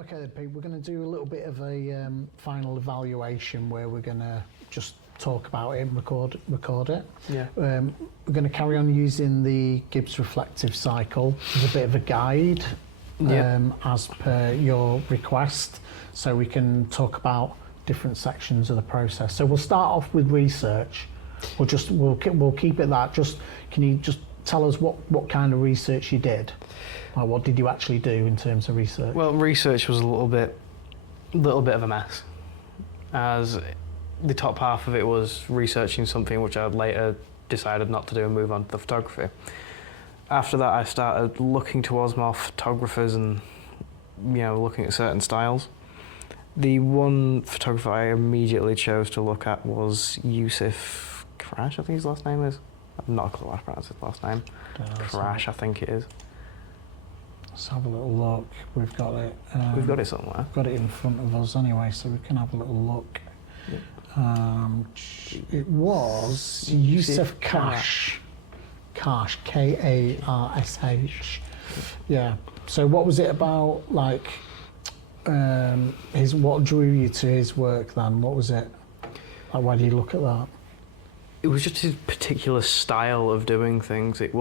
Okay then, Pete, we're going to do a little bit of a final evaluation where we're going to just talk about it and record it. Yeah. We're going to carry on using the Gibbs reflective cycle as a bit of a guide as per your request, so we can talk about different sections of the process. So we'll start off with research. We'll keep it that. Can you just tell us what kind of research you did? Like, what did you actually do in terms of research? Well, research was a little bit of a mess, as the top half of it was researching something which I later decided not to do and move on to the photography. After that, I started looking towards more photographers and, looking at certain styles. The one photographer I immediately chose to look at was Yusuf Crash, I think his last name is. I've not a clue how to pronounce his last name. Crash, I think it is. Let's have a little look. We've got it. We've got it somewhere. Got it in front of us anyway, so we can have a little look. Yep. It was Yusuf Kash. Kash, K-A-R-S-H. Yeah. So what was it about, like, what drew you to his work then? What was it? Like, why do you look at that? It was just his particular style of doing things. There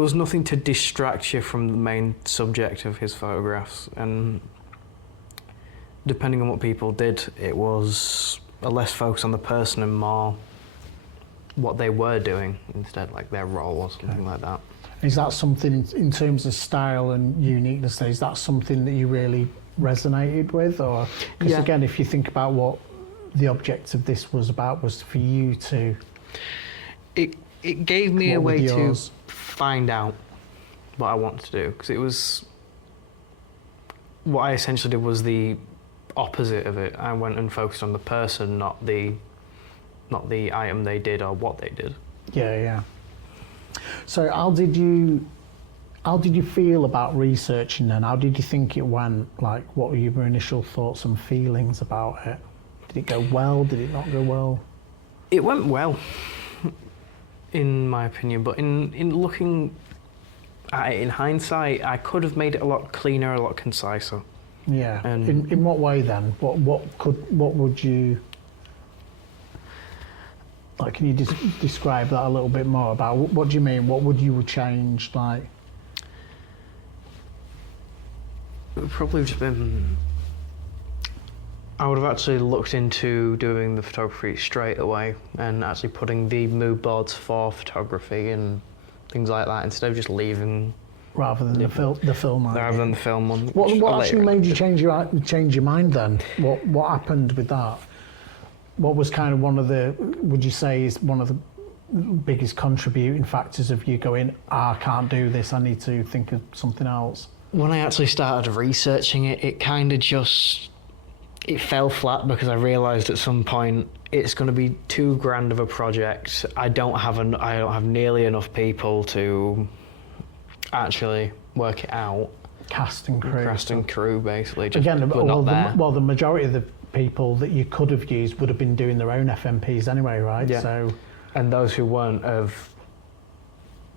was nothing to distract you from the main subject of his photographs, and depending on what people did, it was a less focus on the person and more what they were doing instead, like their role or something like that. Is that something, in terms of style and uniqueness, is that something that you really resonated with? Or, because again, if you think about what the object of this was about, was for you to... It gave me a way to find out what I wanted to do, because it was... What I essentially did was the opposite of it. I went and focused on the person, not the item they did or what they did. Yeah. So how did you feel about researching then? How did you think it went? Like, what were your initial thoughts and feelings about it? Did it go well? Did it not go well? It went well, in my opinion, but in looking at it in hindsight, I could have made it a lot cleaner, a lot conciser. Yeah. In what way then? What would you... Like, can you describe that a little bit more about what do you mean? What would you change? Like, it would probably have just been. I would have actually looked into doing the photography straight away and actually putting the mood boards for photography and things like that instead of just leaving. Rather than the film. Rather than the film one. What actually made you change your mind then? What happened with that? What was kind of one of the, would you say, is one of the biggest contributing factors of you going, I can't do this, I need to think of something else? When I actually started researching it, it kind of it fell flat, because I realised at some point it's going to be too grand of a project. I don't have nearly enough people to actually work it out. Cast and crew, basically. Again, the majority of the people that you could have used would have been doing their own FMPs anyway, right? Yeah. So, and those who weren't have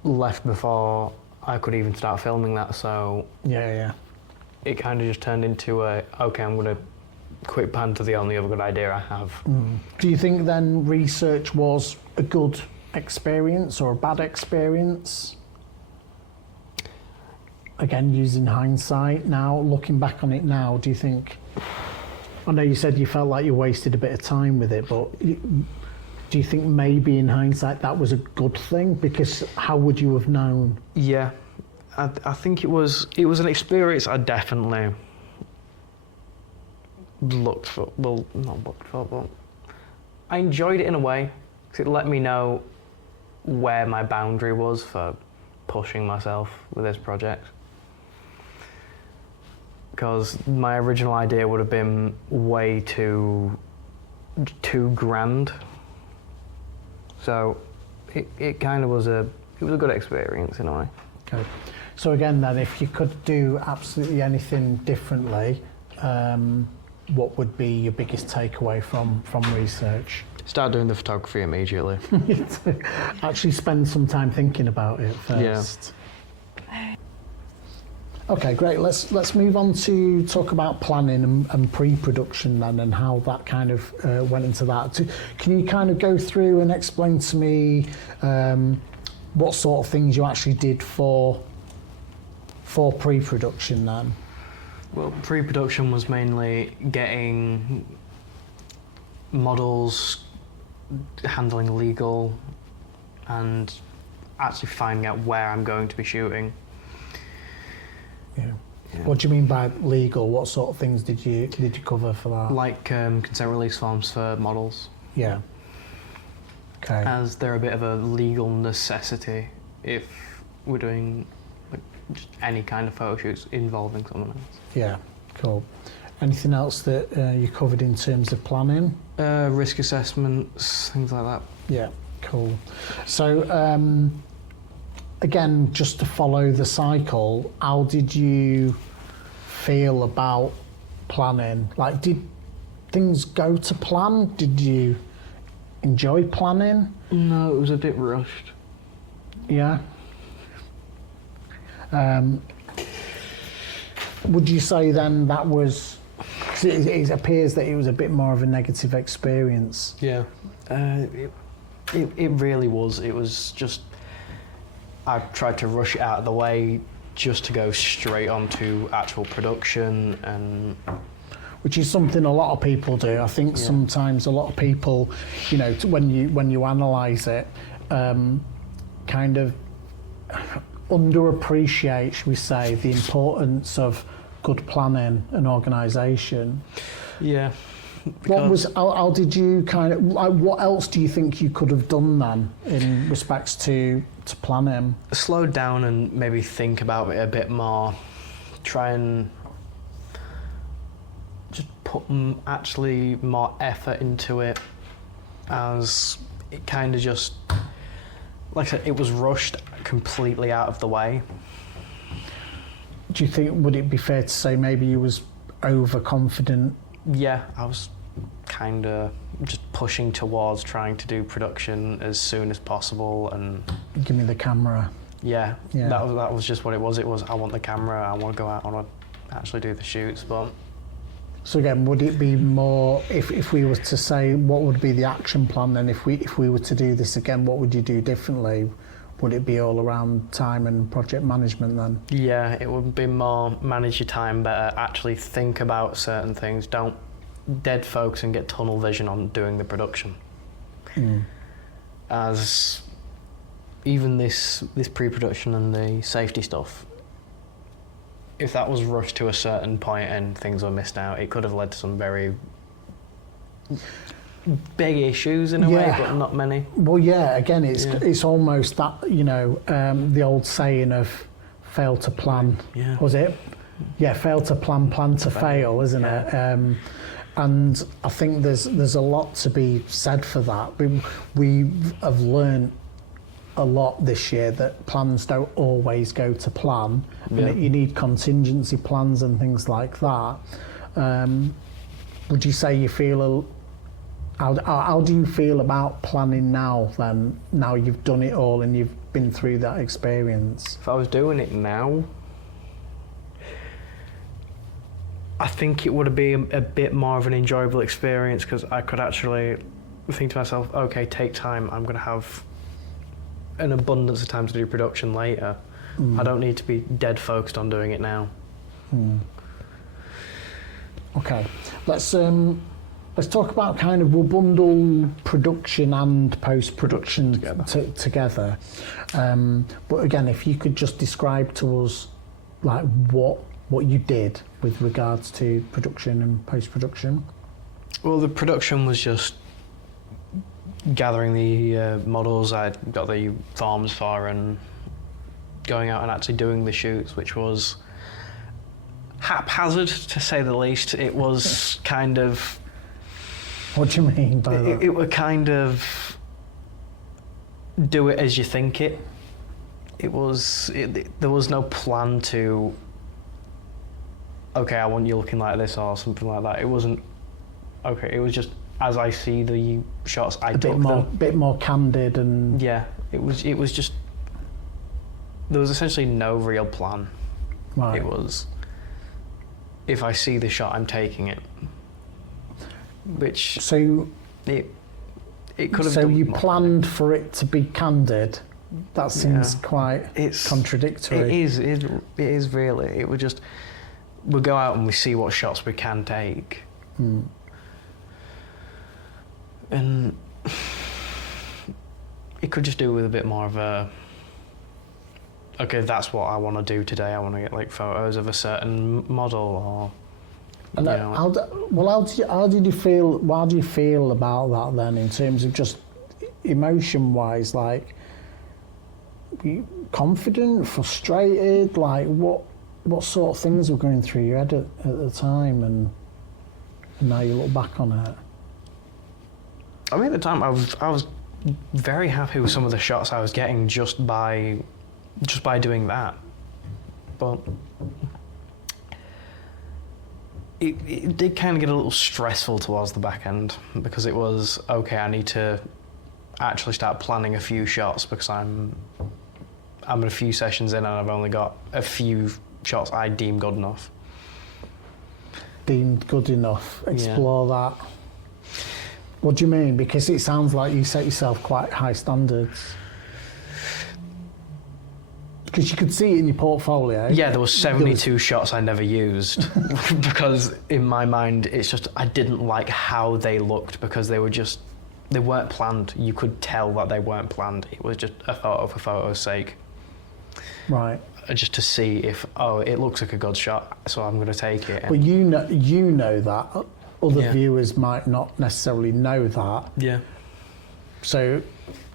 left before I could even start filming that, so yeah. It kind of just turned into okay, I'm going to quick pan to the only other good idea I have. Do you think then research was a good experience or a bad experience? Again, using hindsight now, looking back on it now, do you think... I know you said you felt like you wasted a bit of time with it, but do you think maybe in hindsight that was a good thing? Because how would you have known? Yeah, I think it was an experience I definitely looked for. Well, not looked for, but I enjoyed it in a way, because it let me know where my boundary was for pushing myself with this project. Because my original idea would have been way too grand. So it kind of was a good experience in a way. Okay. So again then, if you could do absolutely anything differently, what would be your biggest takeaway from research? Start doing the photography immediately. Actually spend some time thinking about it first. Yeah. Okay, great. Let's move on to talk about planning and pre-production then, and how that kind of went into that. Can you kind of go through and explain to me what sort of things you actually did for pre-production then? Well, pre-production was mainly getting models, handling legal, and actually finding out where I'm going to be shooting. Yeah. What do you mean by legal? What sort of things did you cover for that? Like consent release forms for models. Yeah. Okay. As they're a bit of a legal necessity if we're doing like just any kind of photo shoots involving someone else. Yeah. Cool. Anything else that you covered in terms of planning? Risk assessments, things like that. Yeah. Cool. So. Again, just to follow the cycle, how did you feel about planning? Like, did things go to plan? Did you enjoy planning? No, it was a bit rushed. Yeah. Would you say then that was... 'cause it appears that it was a bit more of a negative experience. Yeah. It really was. It was just... I tried to rush it out of the way just to go straight onto actual production, and which is something a lot of people do. I think sometimes a lot of people, you know, when you analyse it, kind of underappreciate, should we say, the importance of good planning and organisation. Yeah. How did you kind of, like, what else do you think you could have done then in respects to planning? Slow down and maybe think about it a bit more. Try and just put actually more effort into it, as it kind of just, like I said, it was rushed completely out of the way. Do you think, would it be fair to say maybe you was overconfident? Yeah, I was kind of just pushing towards trying to do production as soon as possible, and give me the camera. Yeah. That was just what it was. It was, I want the camera, I want to go out, I want to actually do the shoots. But so again, would it be more, if we were to say what would be the action plan then, if we were to do this again, what would you do differently? Would it be all around time and project management then? Yeah, it would be more manage your time better, actually think about certain things, don't dead focus and get tunnel vision on doing the production. As even this pre-production and the safety stuff, if that was rushed to a certain point and things were missed out, it could have led to some very big issues in a way, but not many. Well, yeah, again, it's almost that, you know, the old saying of fail to plan, was it? Yeah, fail to plan to fail, isn't it? And I think there's a lot to be said for that. We have learned a lot this year that plans don't always go to plan, and that you need contingency plans and things like that. Would you say you feel how do you feel about planning now then, now you've done it all and you've been through that experience? If I was doing it now, I think it would be a bit more of an enjoyable experience, because I could actually think to myself, okay, take time, I'm going to have an abundance of time to do production later. I don't need to be dead focused on doing it now. Okay, let's talk about kind of, we'll bundle production and post-production together. But again, if you could just describe to us like what you did with regards to production and post-production. Well, the production was just gathering the models I got the forms for and going out and actually doing the shoots, which was haphazard to say the least. It was kind of... What do you mean by that? It were kind of do it as you think it. There was no plan to, okay, I want you looking like this or something like that. It wasn't, okay, it was just as I see the shots, I took them. A bit more candid and... Yeah, it was just, there was essentially no real plan. Right. It was, if I see the shot, I'm taking it. Which So it could have. So done you more. planned for it to be candid. That seems Yeah. quite contradictory. It is really. It would just, we go out and we see what shots we can take. Mm. And it could just do with a bit more of a, okay, that's what I want to do today. I want to get like photos of a certain model, or And you know. how did you feel? How do you feel about that then, in terms of just emotion-wise? Like, were you confident, frustrated? Like, what sort of things were going through your head at the time, and now you look back on it? I mean, at the time, I was very happy with some of the shots I was getting just by doing that, but it did kind of get a little stressful towards the back end, because it was, okay, I need to actually start planning a few shots, because I'm a few sessions in and I've only got a few shots I deem good enough. Deemed good enough. Explore that. What do you mean? Because it sounds like you set yourself quite high standards. Because you could see it in your portfolio. Yeah, there was 72 shots I never used because in my mind it's just, I didn't like how they looked, because they weren't planned. You could tell that they weren't planned. It was just a photo for photo's sake. Right. Just to see if, it looks like a good shot, so I'm going to take it. But you know that. Other Yeah. viewers might not necessarily know that. Yeah. So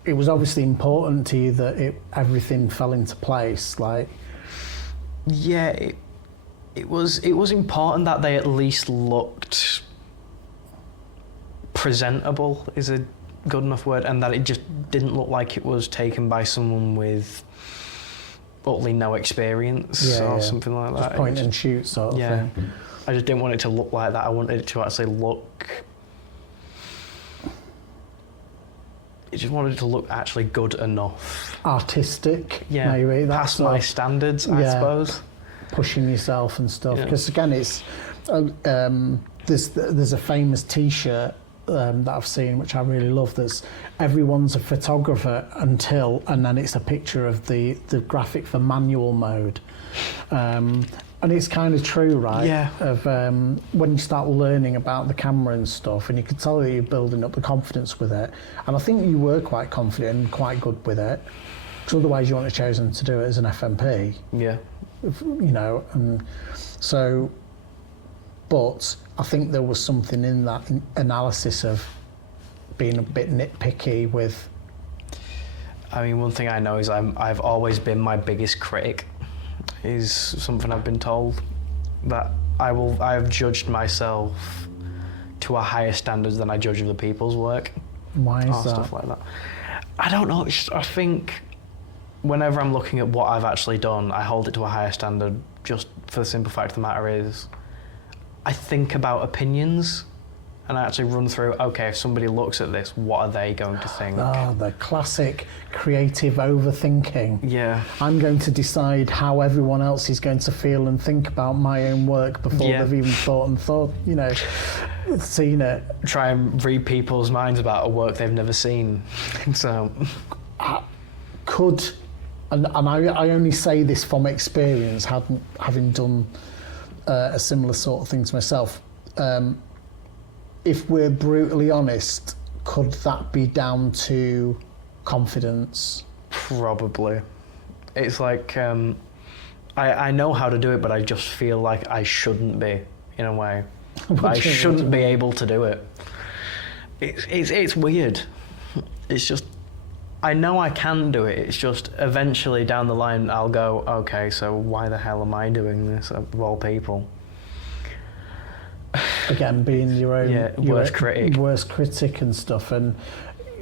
it was obviously important to you that everything fell into place. Like, Yeah, it was important that they at least looked presentable, is a good enough word, and that it just didn't look like it was taken by someone with utterly no experience or something like that. Just point and shoot sort of thing. I just didn't want it to look like that. I wanted it to actually look... I just wanted it to look actually good enough. Artistic, Yeah, maybe. That's past my standards, I suppose. Pushing yourself and stuff. Yeah. Because again, it's there's a famous T-shirt that I've seen, which I really love. That's everyone's a photographer until, and then it's a picture of the graphic for manual mode. And it's kind of true, right? Yeah. Of when you start learning about the camera and stuff, and you can tell that you're building up the confidence with it. And I think you were quite confident and quite good with it, because otherwise you wouldn't have chosen to do it as an FMP. Yeah. You know, and so, but I think there was something in that analysis of being a bit nitpicky with. I mean, one thing I know is I've always been my biggest critic, is something I've been told, that I've judged myself to a higher standard than I judge other people's work. Why is that? Stuff like that. I don't know. I think whenever I'm looking at what I've actually done, I hold it to a higher standard, just for the simple fact of the matter is, I think about opinions, and I actually run through, okay, if somebody looks at this, what are they going to think? The classic creative overthinking. Yeah. I'm going to decide how everyone else is going to feel and think about my own work before they've even thought, seen it. Try and read people's minds about a work they've never seen. So, and I only say this from experience, having done a similar sort of thing to myself. If we're brutally honest, could that be down to confidence? probably. It's like, I know how to do it, but I just feel like I shouldn't be, in a way. I shouldn't be able to do it. It's weird. It's just, I know I can do it. It's just eventually down the line I'll go, okay, so why the hell am I doing this of all people? Again, being your own worst critic and stuff. And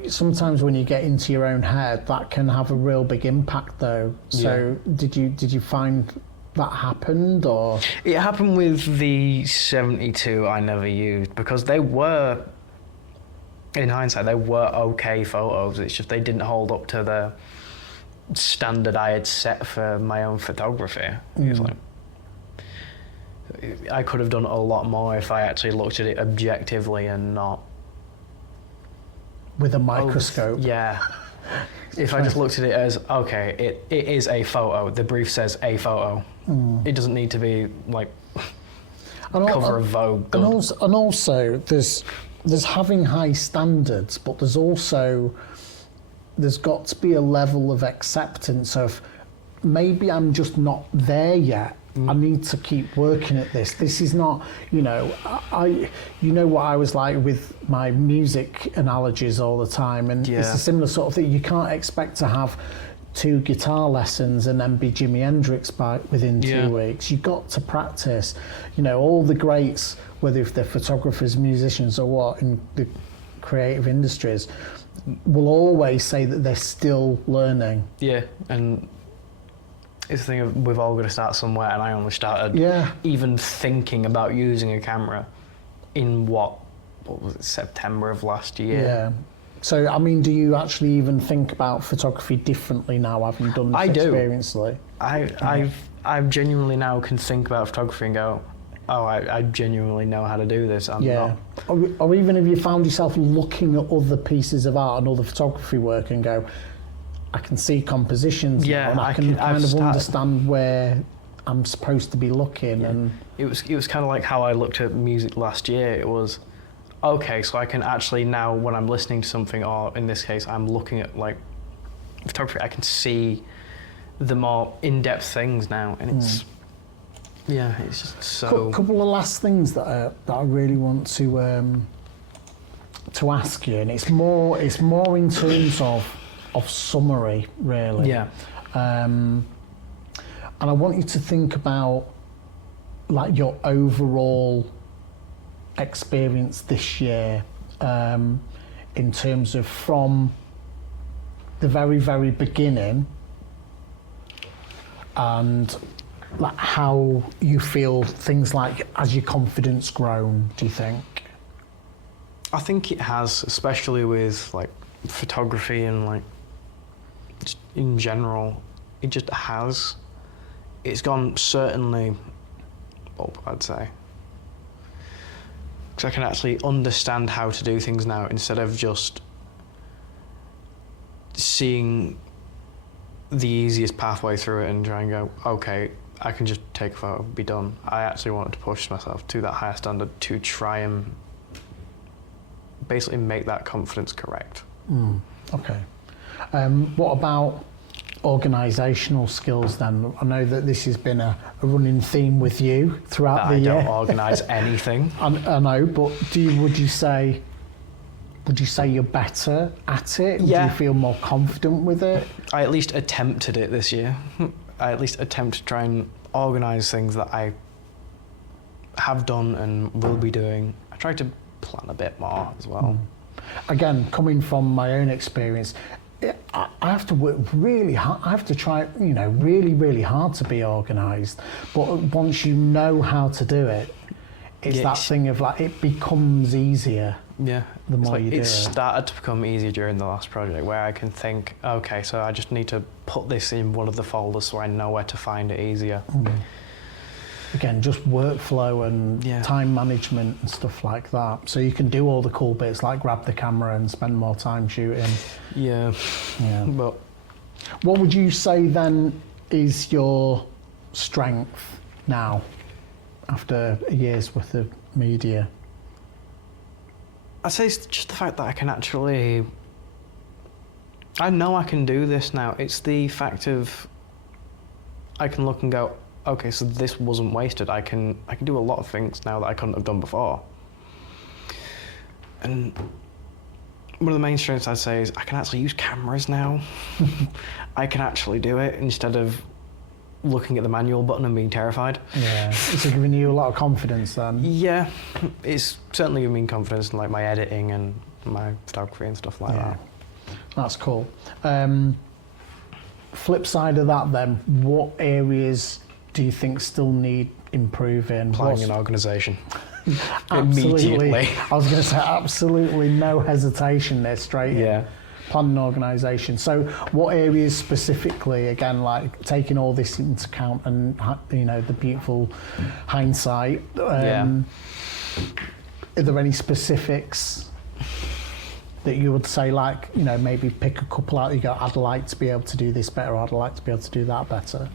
sometimes when you get into your own head, that can have a real big impact, though. So did you find that happened, or? It happened with the 72 I never used, because they were, in hindsight, they were okay photos. It's just they didn't hold up to the standard I had set for my own photography. It's like, I could have done a lot more if I actually looked at it objectively and not with a microscope. Yeah. If I just looked at it as, okay, it is a photo. The brief says a photo. It doesn't need to be like cover of Vogue. And also there's having high standards, but there's got to be a level of acceptance of maybe I'm just not there yet. I need to keep working at this. This is not, you know what I was like with my music analogies all the time, and it's a similar sort of thing. You can't expect to have 2 guitar lessons and then be Jimi Hendrix within 2 weeks. You've got to practice. You know, all the greats, whether if they're photographers, musicians or what, in the creative industries, will always say that they're still learning. Yeah, and it's the thing of we've all got to start somewhere, and I only started even thinking about using a camera in what was it, September of last year. Yeah. So, I mean, do you actually even think about photography differently now, having done this experientially? I genuinely now can think about photography and go, oh, I genuinely know how to do this. I'm not. Or even if you found yourself looking at other pieces of art and other photography work and go, I can see compositions now, and I can kind of understand where I'm supposed to be looking. Yeah. And it was kind of like how I looked at music last year. It was, okay, so I can actually now, when I'm listening to something, or in this case, I'm looking at like photography, I can see the more in-depth things now, and it's it's just so. Couple of last things that I really want to ask you, and it's more in terms of summary, really. Yeah. And I want you to think about like your overall experience this year, in terms of from the very, very beginning, and like how you feel things like as your confidence grown, do you think? I think it has, especially with like photography and like just in general, it just has. It's gone certainly up, I'd say. Because I can actually understand how to do things now instead of just seeing the easiest pathway through it and try and go, okay, I can just take a photo, be done. I actually wanted to push myself to that higher standard to try and basically make that confidence correct. Okay. What about organisational skills then? I know that this has been a running theme with you throughout the year. I don't organise anything. I know, but would you say you're better at it? Yeah. Do you feel more confident with it? I at least attempted it this year. I at least attempt to try and organise things that I have done and will be doing. I try to plan a bit more as well. Again, coming from my own experience, I have to work really hard. I have to try, really, really hard to be organised. But once you know how to do it, it's that thing of like, it becomes easier. Yeah. The more you do it. It started to become easier during the last project, where I can think, okay, so I just need to put this in one of the folders so I know where to find it easier. Again, just workflow and time management and stuff like that. So you can do all the cool bits like grab the camera and spend more time shooting. Yeah. But what would you say then is your strength now after a year's worth of media? I'd say it's just the fact that I can actually, I know I can do this now. It's the fact of I can look and go, okay, so this wasn't wasted. I can do a lot of things now that I couldn't have done before. And one of the main strengths I'd say is I can actually use cameras now. I can actually do it instead of looking at the manual button and being terrified. Yeah, it's giving you a lot of confidence then. Yeah, it's certainly giving me confidence in like my editing and my photography and stuff like that. That's cool. Flip side of that then, what areas do you think still need improving? Planning and organisation. Absolutely. Immediately. I was going to say absolutely no hesitation there, straight in. Yeah. Plan and organisation. So what areas specifically, again, like taking all this into account and, you know, the beautiful hindsight, are there any specifics that you would say, like, you know, maybe pick a couple out, you go, I'd like to be able to do this better, or I'd like to be able to do that better?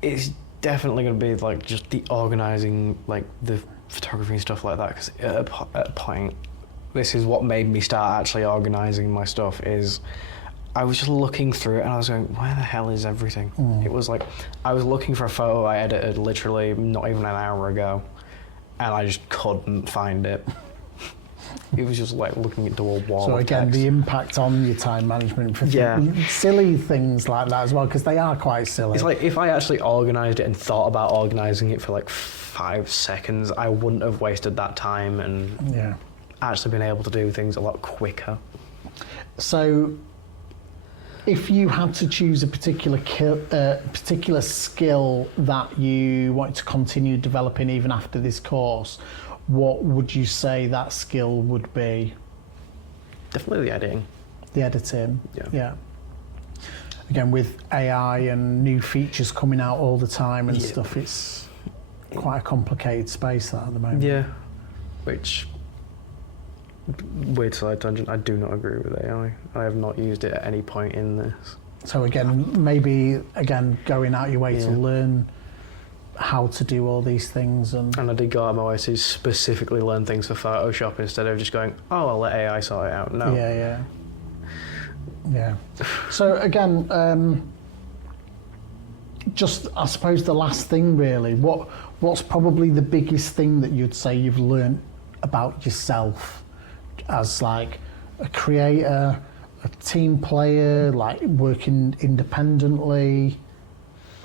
It's definitely going to be like just the organising, like the photography and stuff like that, because at a point, this is what made me start actually organising my stuff, is I was just looking through it and I was going, where the hell is everything? It was like, I was looking for a photo I edited literally not even an hour ago, and I just couldn't find it. It was just like looking into a wall. So of again, text. the impact on your time management for silly things like that as well, because they are quite silly. It's like if I actually organised it and thought about organising it for like 5 seconds, I wouldn't have wasted that time and actually been able to do things a lot quicker. So if you had to choose a particular skill that you want to continue developing even after this course, what would you say that skill would be? Definitely the editing. The editing, yeah. Again, with AI and new features coming out all the time and stuff, it's quite a complicated space that at the moment. Yeah, which, weird side tangent, I do not agree with AI. I have not used it at any point in this. So again, maybe, going out your way to learn how to do all these things. And I did go out of my way to specifically learn things for Photoshop instead of just going, oh, I'll let AI sort it out. No. Yeah. So again, just I suppose the last thing really, what's probably the biggest thing that you'd say you've learned about yourself as like a creator, a team player, like working independently?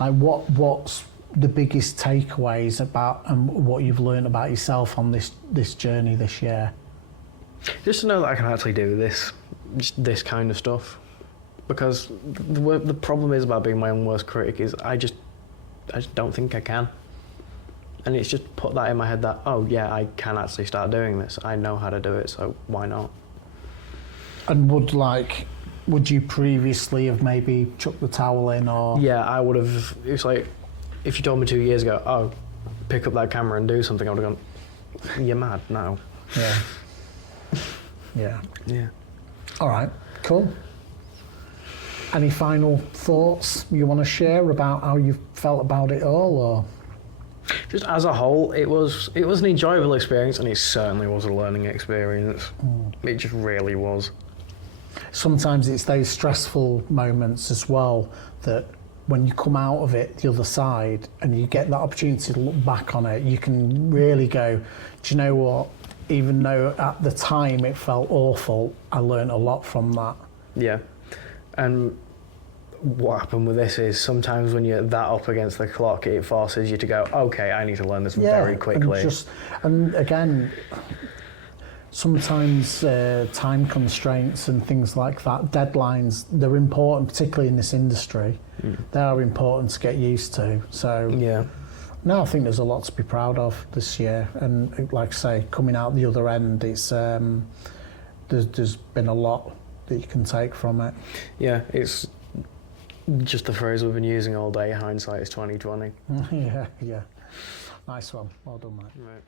Like what's the biggest takeaways about what you've learned about yourself on this journey this year? Just to know that I can actually do this kind of stuff, because the problem is about being my own worst critic is I just don't think I can, and it's just put that in my head that, oh yeah, I can actually start doing this. I know how to do it, so why not? And would you previously have maybe chucked the towel in, or? Yeah, I would have. It's like, if you told me 2 years ago, oh, pick up that camera and do something, I would have gone, you're mad, no. Yeah. All right, cool. Any final thoughts you want to share about how you felt about it all, or? Just as a whole, it was an enjoyable experience, and it certainly was a learning experience. It just really was. Sometimes it's those stressful moments as well that when you come out of it the other side and you get that opportunity to look back on it, you can really go, do you know what? Even though at the time it felt awful, I learned a lot from that. Yeah. And what happened with this is sometimes when you're that up against the clock, it forces you to go, okay, I need to learn this very quickly. And again, sometimes time constraints and things like that, deadlines, they're important, particularly in this industry. They are important to get used to. So no, I think there's a lot to be proud of this year. And like I say, coming out the other end, it's there's been a lot that you can take from it. Yeah, it's just the phrase we've been using all day, hindsight is 20/20. Yeah. Nice one. Well done, mate. Right.